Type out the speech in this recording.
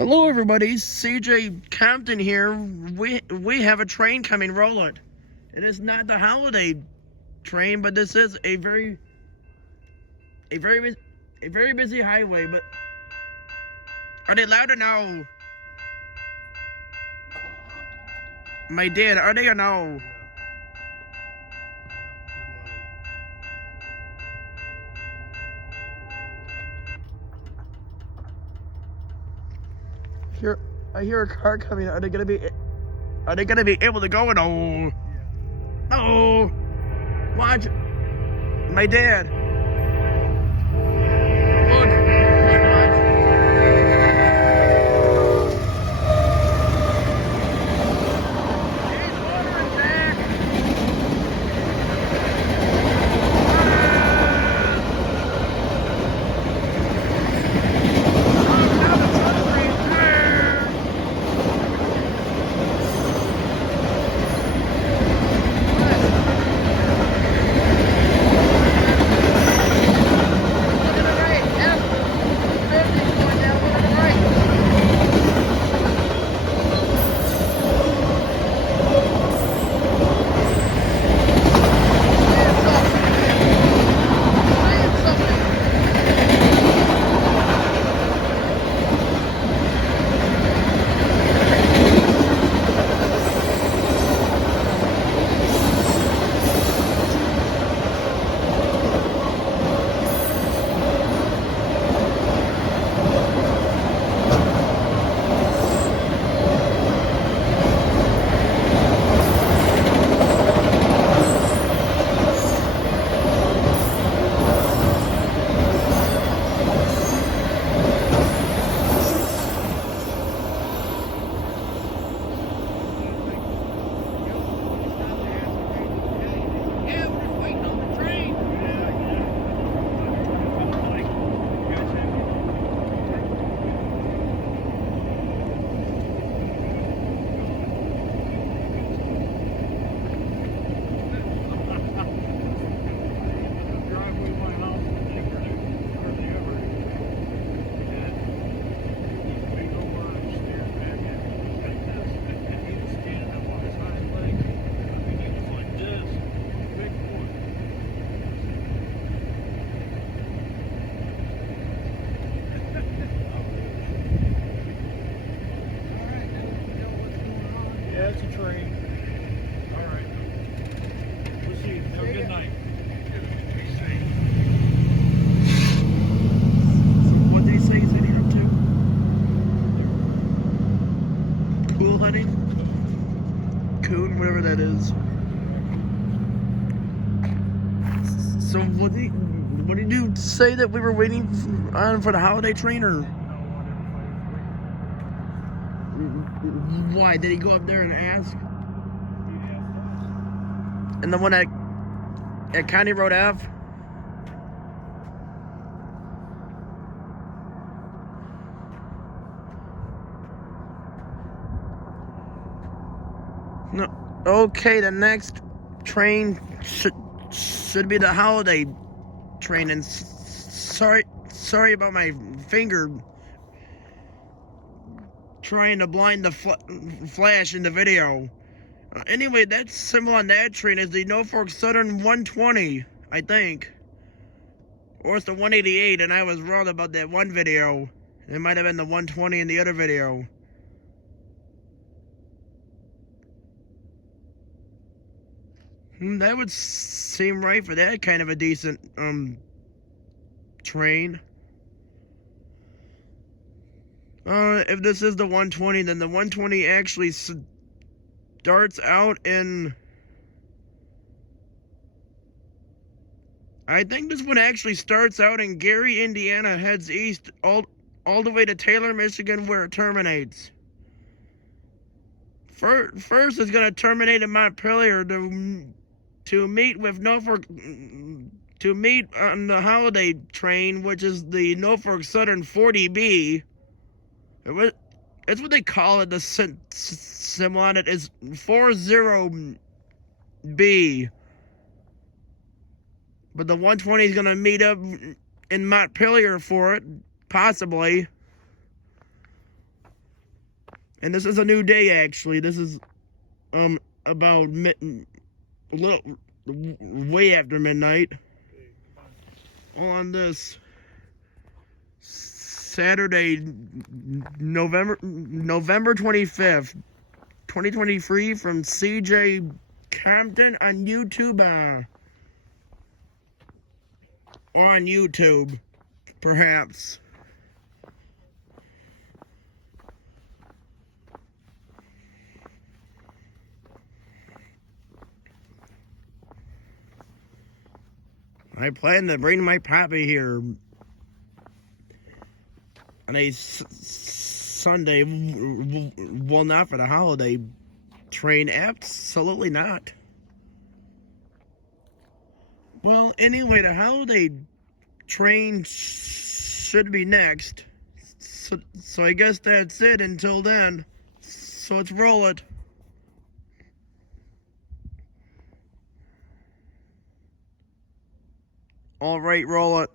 Hello everybody, CJ Compton here. We have a train coming, roll it. It is not the holiday train, but this is a very busy highway, but are they loud or no? My dad, are they or no? Here, I hear a car coming. Are they gonna be able to go? No. No. Watch. My dad. Look. Watch. He's ordering back. That's a train. All right. We'll see you. Have a good night. What they say is heading up to? Pool hunting? Coon, whatever that is. So what did you say that we were waiting for the holiday train, or why did he go up there and ask? And the one at County Road Ave? No. Okay, the next train should be the holiday train. And sorry about my finger trying to blind the flash in the video. Anyway, that symbol on that train is the Norfolk Southern 120, I think. Or it's the 188, and I was wrong about that one video. It might have been the 120 in the other video. That would seem right for that kind of a decent train. If this is the 120, then the 120 actually starts out in... I think this one actually starts out in Gary, Indiana, heads east all the way to Taylor, Michigan, where it terminates. First it's going to terminate in Montpelier to meet with Norfolk, to meet on the holiday train, which is the Norfolk Southern 40B. That's what they call it. The symbol on it is 40B. But the 120 is going to meet up in Montpelier for it, possibly. And this is a new day, actually. This is about a little way after midnight. On this Saturday, November 25th, 2023, from CJ Compton on YouTube. Or on YouTube, perhaps. I plan to bring my pappy here on a Sunday. Well, not for the holiday train. Absolutely not. Well, anyway, the holiday train should be next. So I guess that's it until then. So let's roll it. All right, roll it.